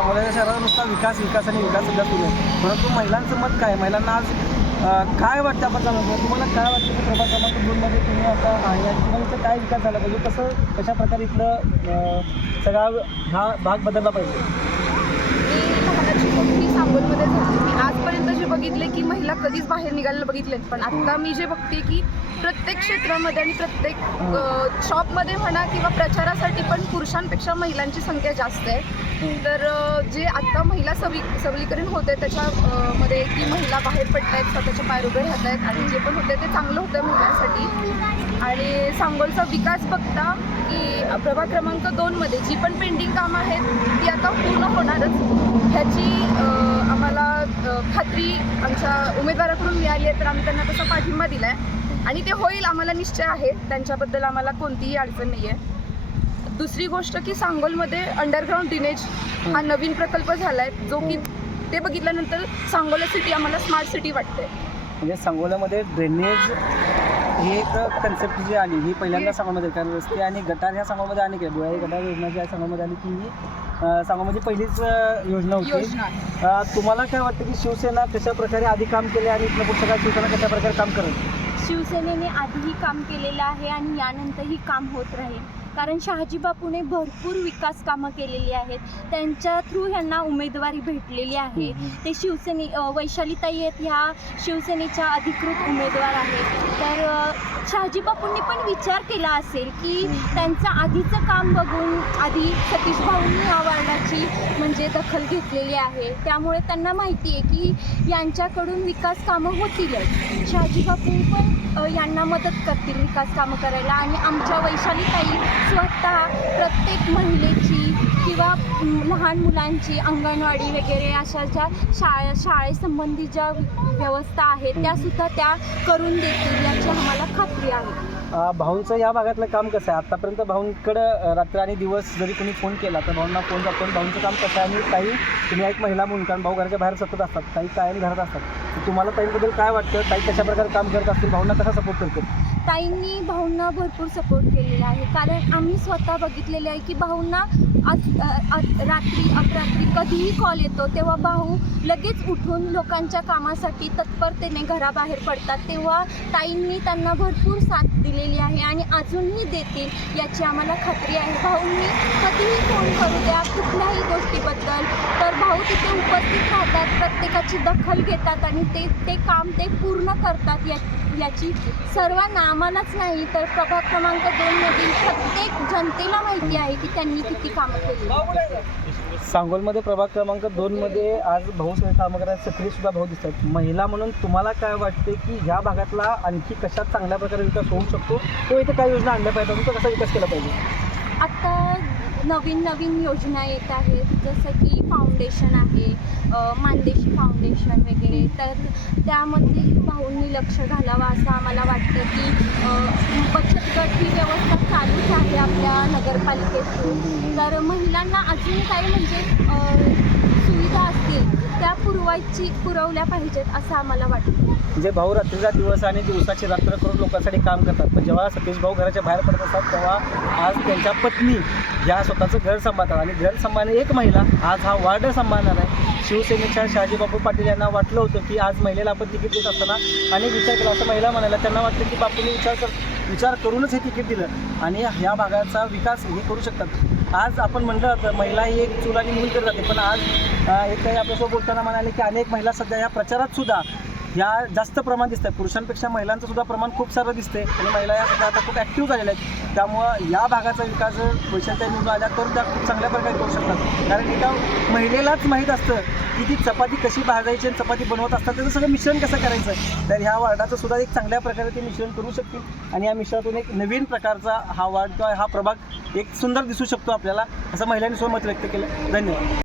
सांगोल्याच्या शहराचा नुसता विकास विकास आणि विकास सध्या सुरू आहे परंतु महिलांचं मत काय? महिलांना आज काय वाटतं आपण सांगतो तुम्हाला काय वाटतं की प्रभाग क्रमांक दोनमध्ये तुम्ही आता आहे आणि तुम्हाला काय विकास झाला पाहिजे? कसं कशा प्रकारे इथलं सगळा हा भाग बदलला पाहिजे? मी सांगोलमध्ये मी आजपर्यंत जे बघितले की महिला कधीच बाहेर निघायला बघितले पण आता मी जे बघते की प्रत्येक क्षेत्रामध्ये आणि प्रत्येक शॉपमध्ये म्हणा किंवा प्रचारासाठी पण पुरुषांपेक्षा महिलांची संख्या जास्त आहे. तर जे आत्ता महिला सबली सबलीकरण होत आहे त्याच्यामध्ये की महिला बाहेर पडत आहेत स्वतःच्या पायर उभे राहत आहेत आणि जे पण होते ते चांगलं होतं महिलांसाठी. आणि सांगोलचा विकास बघता की प्रभाग क्रमांक दोनमध्ये जी पण पेंडिंग कामं आहेत ती आता पूर्ण होणारच. ह्याची आम्हाला खात्री आमच्या उमेदवाराकडून मिळाली आहे तर आम्ही त्यांना तसा पाठिंबा दिला आहे आणि ते होईल आम्हाला निश्चय आहे. त्यांच्याबद्दल आम्हाला कोणतीही अडचण नाही आहे दुसरी गोष्ट की सांगोलमध्ये अंडरग्राऊंड ड्रेनेज हा नवीन प्रकल्प झाला आहे जो की ते बघितल्यानंतर सांगोला सिटी आम्हाला स्मार्ट सिटी वाटते म्हणजे सांगोल्यामध्ये ड्रेनेज ही एक कन्सेप्ट जी आली ही पहिल्यांदा सांगोमध्ये कारण रस्ते आणि गटार ह्या सांगोमध्ये अनेक आहे डोळ्याची गटार योजना जी आहे सांगोमध्ये आली ती ही सांगोमध्ये पहिलीच योजना होती. तुम्हाला काय वाटतं की शिवसेना कशा प्रकारे आधी काम केले आणि इथलं पुढचं काय शिवसेना कशा प्रकारे काम करेल शिवसेनेने आधीही काम केलेलं आहे आणि यानंतरही काम होत राहील. कारण शहाजी बापूने भरपूर विकास कामं केलेली आहेत. त्यांच्या थ्रू ह्यांना उमेदवारी भेटलेली आहे. ते शिवसेने वैशालीताई आहेत ह्या शिवसेनेच्या अधिकृत उमेदवार आहेत. तर शहाजी बापूंनी पण विचार केला असेल की त्यांचं आधीचं काम बघून आधी सतीश भाऊंनी या वार्डाची म्हणजे दखल घेतलेली आहे. त्यामुळे त्यांना माहिती आहे की यांच्याकडून विकास कामं होतीलच. शहाजी बापू पण यांना मदत करतील विकास कामं करायला. आणि आमच्या वैशालीताई स्वतः प्रत्येक महिलेची किंवा लहान मुलांची अंगणवाडी वगैरे अशा ज्या शाळा शाळेसंबंधी ज्या व्यवस्था आहेत त्यासुद्धा त्या करून देतील याची आम्हाला खात्री आहे. भाऊंचं या भागातलं काम कसं आहे? आतापर्यंत भाऊंकडं रात्र आणि दिवस जरी कोणी फोन केला तर भाऊंना फोन जातो भाऊंचं काम कसं आहे? आणि काही तुम्ही एक महिला म्हणून कारण भाऊ घराच्या बाहेर सतत असतात काही कायम घरात असतात. तुम्हाला ताईंबद्दल काय वाटतं? ताई कशा प्रकारे काम करत असतील? भाऊंना कसा सपोर्ट करतील? ताईंनी भाऊंना भरपूर सपोर्ट केलेला आहे. कारण आम्ही स्वतः बघितलेले आहे की भाऊंना आज अ- आज रात्री अपरात्री कधीही कॉल येतो तेव्हा भाऊ लगेच उठून लोकांच्या कामासाठी तत्परतेने घराबाहेर पडतात. तेव्हा ताईंनी त्यांना भरपूर साथ दिलेली आहे आणि अजूनही देतील याची आम्हाला खात्री आहे. भाऊंनी कधीही फोन करू द्या कुठल्याही गोष्टीबद्दल. तर भाऊ तिथे उपस्थित राहतात प्रत्येकाची दखल घेतात आणि ते ते काम ते पूर्ण करतात या याची सर्वांना आम्हालाच नाही तर प्रभाग क्रमांक दोनमधील प्रत्येक जनतेला माहिती आहे की त्यांनी किती कामं केली. सांगोलमध्ये प्रभाग क्रमांक दोनमध्ये आज भाऊ सगळे कामं करायला सक्रिय सुद्धा भाऊ दिसतात. महिला म्हणून तुम्हाला काय वाटते की ह्या भागातला आणखी कशा चांगल्या प्रकारे विकास होऊ शकतो. तो इथे काय योजना आणल्या पाहिजे तुमचा कसा विकास केला पाहिजे? आता नवीन नवीन योजना येत आहेत. जसं की फाउंडेशन आहे अ, मानदेशी फाउंडेशन वगैरे. तर त्यामध्ये भाऊंनी लक्ष घालावं असं आम्हाला वाटतं की अ, बचत गट ही व्यवस्था चालूच आहे आपल्या नगरपालिकेतून तर महिलांना अजून काही म्हणजे अ, पुरवायची पुरवल्या पाहिजेत असं आम्हाला वाटतं. म्हणजे भाऊ रात्रीचा दिवस आणि दिवसाची रात्र करून लोकांसाठी काम करतात. पण जेव्हा सतीश भाऊ घराच्या बाहेर पडत असतात तेव्हा आज त्यांच्या पत्नी या स्वतःचं घर सांभाळतात. आणि घर सांभाळणे एक महिला आज हा वार्ड सांभाळणार आहे. शिवसेनेच्या शहाजीबापू पाटील यांना वाटलं होतं की आज महिलेला आपण तिकीट देत असताना अनेक विचार केला. असं महिला म्हणायला त्यांना वाटतं की बापूने विचार कर विचार करूनच हे तिकीट दिलं. आणि ह्या भागाचा विकास हे करू शकतात. आज आपण म्हणलं तर महिला ही एक चूल आणि मूल करत जाते पण आज एक काही आपल्यासोबत बोलताना म्हणाले की अनेक महिला सध्या या प्रचारात सुद्धा या जास्त प्रमाण दिसत आहे पुरुषांपेक्षा महिलांचं सुद्धा प्रमाण खूप सारं दिसते आणि महिला या सध्या आता खूप ॲक्टिव्ह झालेल्या आहेत. त्यामुळं या भागाचा विकास वैशालताई निवडून आल्या तर त्या खूप चांगल्या प्रकारे करू शकतात. कारण एका महिलेलाच माहीत असतं की ती चपाती कशी भाजायची आणि चपाती बनवत असतात त्याचं सगळं मिश्रण कसं करायचं? तर ह्या वार्डाचं सुद्धा एक चांगल्या प्रकारे ते मिश्रण करू शकतील. आणि या मिश्रणातून एक नवीन प्रकारचा हा वार्ड किंवा हा प्रभाग एक सुंदर दिसू शकतो आपल्याला असं महिलांनी मत व्यक्त केलं. धन्यवाद.